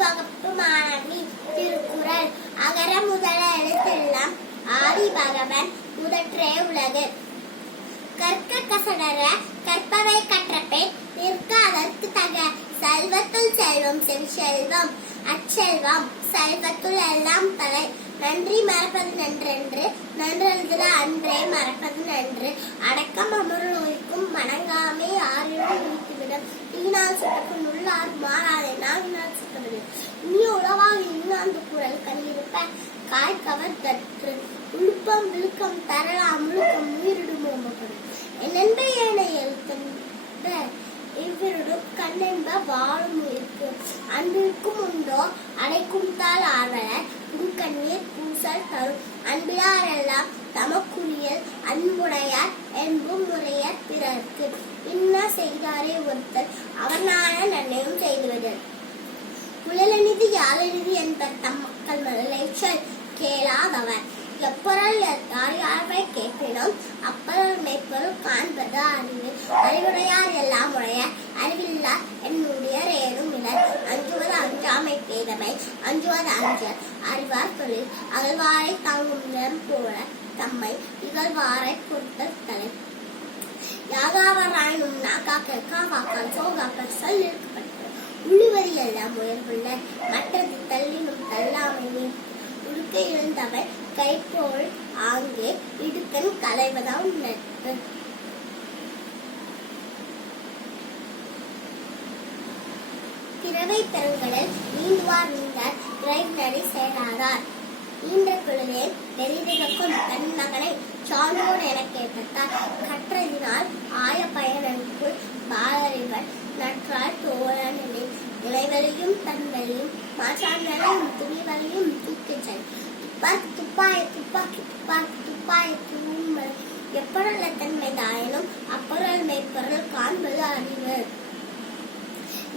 வகுப்பு மாணவி. திருக்குறள். அகர முதல எழுத்தெல்லாம் ஆதி பகவன் முதற்றே உலகு. கற்க கசடர கற்பவை கற்றபின் நிற்க அதற்கு தக. செல்வத்துள் செல்வம் செவிச்செல்வம் அச்செல்வம் செல்வத்துள் எல்லாம் தலை. நன்றி மறப்பது நன்றென்று நன்றெழுதுல அன்றே மறப்பது நன்று. அடக்கம் அமருள் உயிர்க்கும் மணங்காமை ஆறிலும் உயிர்த்துவிடும். தீனால் சுட்டக்கு நுள்ளார் மாறாதே நாவினால் சுட்டவிடும். இனி உளவாக இன்னாந்து குரல் கண்டிருப்ப காய் கவர் தற்று. உழுப்பம் விழுக்கம் தரலாம் முழுக்கம் உயிரிடும் ஓம்பப்படும். என்னென்ப ஏனை எழுத்தென்ப இவ்விருடும் கண்ணென்ப வாழும் உயிர்க்கு. அன்பிற்கும் உண்டோ அடைக்கும் தாள் ஆர்வலர் உண்கண்ணீர் பூசல் தரும். அன்பிலாரெல்லாம் தமக்குரியல் அன்புடையார் என்பும் முறையர் பிறர்க்கு. இன்ன செய்தாரே ஒருத்தல் அவனான நன்மையும் செய்துவிடல். குழலனிது யாழனிது என்பர் தம் மக்கள் மலைச்சல் கேளாதவர். எப்பொருள் யார் யாரை கேட்பினும் அப்பொருள் மெய்ப்பொருள் காண்பது அறிவு. அறிவுடையார் எல்லாம் உடையார் அறிவில்லார் என்னுடைய ஏதும் இலர். அஞ்சுவது அஞ்சாமை பேதமை அஞ்சுவது அஞ்சல் அறிவார் தொழில். அகழ்வாரை தாங்கும் நிலம் போல தம்மை இகழ்வாரை பொறுத்தல் தலை. யாகாவராயினும் நாக்காக்கள் காவாக்கால் சோகாக்கள் சொல் இருக்கப்பட்டது. உள்ளுவரி எல்லாம் உயர்வுள்ள மற்றது தள்ளினும் தள்ளாமை நீர். உடுக்க இருந்தவர் கைப்போல் ஆங்கே இடுக்கன் களைவதாம் நட்பு. பிறவை பெருங்கடல் நீந்துவார் நீந்தார் இறைநடை சேராதார். ஈன்ற குழுவே நெறிதிகக்கும் தன் மகனை சான்றோர் என கேட்டார். கற்றதினால் ஆய பயனனுக்குள் பாலறிவர் நற்றால் தோழனிலே. இலைவலியும் தன்வலியும் மாற்றாண்டலையும் துணிவலியும் தூக்கிச்சல். துப்பாக்கி துப்பாய துப்பாக்கி துப்பாக்கி துப்பாய தூமல். எப்பொருள் தன்மை தாயினும் அப்பொருள் மெய்ப்பொருள் காண்பது அறிவு.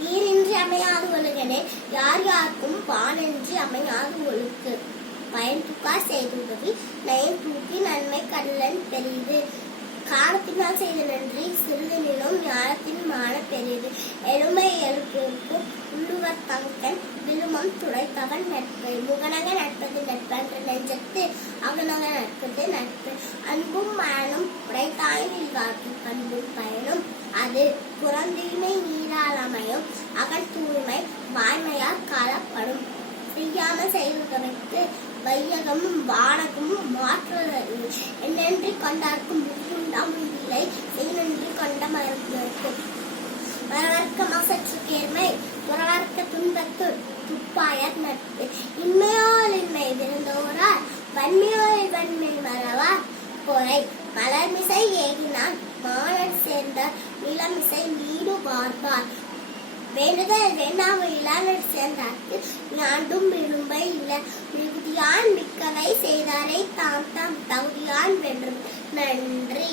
நீரின்றி அமையாது ஒழுகனே யார் யாருக்கும் வானின்றி அமையாது ஒழுக்கு. பயன் புகார் செய்துபவி நயன் தூக்கி நன்மை கடலன் பெரிது. காலத்தினால் செய்த நன்றி சிறிதனிலும் ஞானத்தின் மான பெரிது. எருமை எழுப்பிற்கும் உள்ளுவர் தங்கன் விழுமம் துடைத்தவன் நட்பு. முகநக நட்பது நட்பன்று நெஞ்சத்து அகநக நட்பது நட்பு. அன்பும் மரணம் உடைத்தாயின் இல்வார்க்கு பண்பும் பயனும் அது. புறந்தூய்மை நீரால் அமையும் அகன் தூய்மை வாய்மையால் காலப்படும். செய்யாமல் செய்வதற்கு வையகமும் வானகமும் மாற்றுவது. என்னென்றி கொண்டார்க்கும் முன்னுண்டாமுடிலை செய்நன்றி கொண்ட மறுப்பு. வரவர்க்க மசற்று கேர்மை புறவர்க்க துன்பத்துள் துப்பாயர் நட்பு. இன்மையோல் இன்மை விருந்தோரார் வன்மையோல் வன்மை மறவார் பொறை. மலர்மிசை ஏகினான் மாலர் சேர்ந்தார் நிலமிசை நீடு பார்ப்பார். வேண்டுதல் வேண்டாம் இளநர் சேர்ந்தார்க்கு ஞாண்டும் விரும்பை இல்ல. மிகுதியான் மிக்கவை செய்தாரை தாம் தாம் தகுதியான் வென்றும். நன்றி.